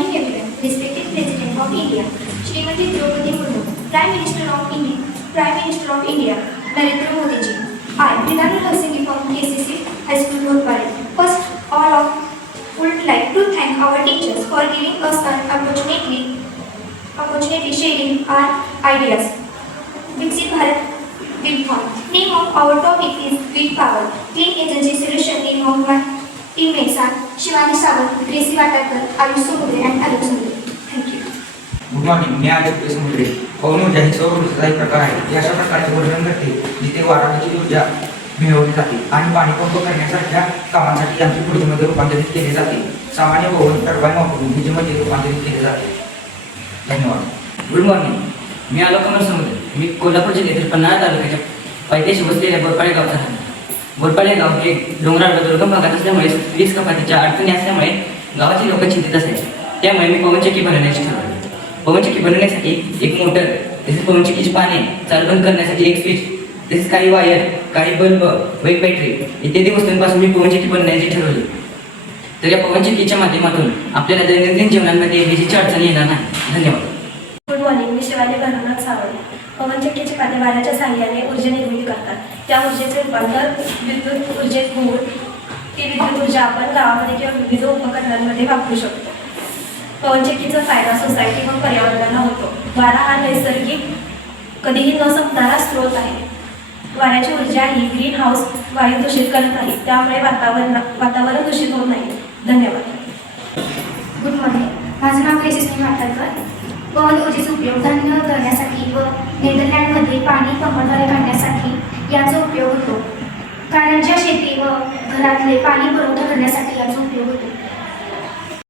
morning everyone. Respected President of India, Srimati Draupadi Murmu, Prime Minister of India, Narendra Modi ji. I, Pridhanu Helsinki from KCC High School, Bhopal. First, all of would like to thank our teachers for giving us an opportunity sharing our ideas. Viksit Bharat Wilcon. Name of our topic is Wind Power. Clean Energy Solution. Name of my teammates are Shivani Sawant, Gracie Vatakar, Ayush Sumudre and Alok Sumudre. Thank you. Good morning. मी आदित्य समुद्रे. पवन ऊर्जा ही सौर ऊर्जेचा एक प्रकार आहे. ही अशा प्रकारचे वर्णन करते जिथे वाराची ऊर्जा मिळवली जाते आणि पाणी पंप करण्यासारख्या कामांसाठी यांत्रिक ऊर्जेमध्ये रूपांतरित केले जाते. सामान्य पवन टर्बाइन वापरून विजेमध्ये रूपांतरित केले जाते. धन्यवाद. Good morning. मी आलोक कुमार समुद्रे. मी कोल्हापूर जिल्ह्यातील पन्हाळा तालुक्याच्या पायथ्याशी बसलेल्या बोरपाळे गावचा आहे. बोरपाळे गाव हे डोंगराळ व दुर्गम भागात असल्यामुळे वीज कपातीच्या अडचणी असल्यामुळे गावाची लोक चिंतित असायचे. त्यामुळे मी पवनचक्की बनवण्याची ठरवले. पवनचक्की बनवण्यासाठी एक मोटर, तसेच पवनचक्कीची पाने चालू बंद करण्यासाठी एक स्विच, तसेच काही वायर, काही बल्ब व एक बॅटरी इत्यादी वस्तूंपासून मी पवनचक्की बनवण्याची ठरवली. तर या पवनचक्कीच्या माध्यमातून आपल्याला दैनंदिन जीवनामध्ये विजेची अडचण येणार नाही. धन्यवाद. Good morning. मी शिवानी भरनाथ सावंत. पवनचक्कीचे पाने वाऱ्याच्या साहाय्याने ऊर्जा निर्मिती करतात. त्या ऊर्जेचे रूपांतर विद्युत ऊर्जेत होऊन ती विद्युत ऊर्जा आपण गावामध्ये किंवा विविध उपकरणांमध्ये वापरू शकतो. पवनचक्कीचा फायदा सोसायटी व पर्यावरणाला होतो. वारा हा नैसर्गिक कधीही न संपणारा स्रोत आहे. वाऱ्याची ऊर्जा ही ग्रीन हाऊस वायू दूषित करत नाही, त्यामुळे वातावरण दूषित होत नाही. धन्यवाद. Good morning. माझं नाव यशस्वी वाटाकर. पवन ऊर्जेचा उपयोग धान्य करण्यासाठी व नेदरलँडमध्ये पाणी पंपाद्वारे काढण्यासाठी याचा उपयोग होतो. कारंजा शेती व घरातले पाणी पुरवठा करण्यासाठी याचा उपयोग होतो.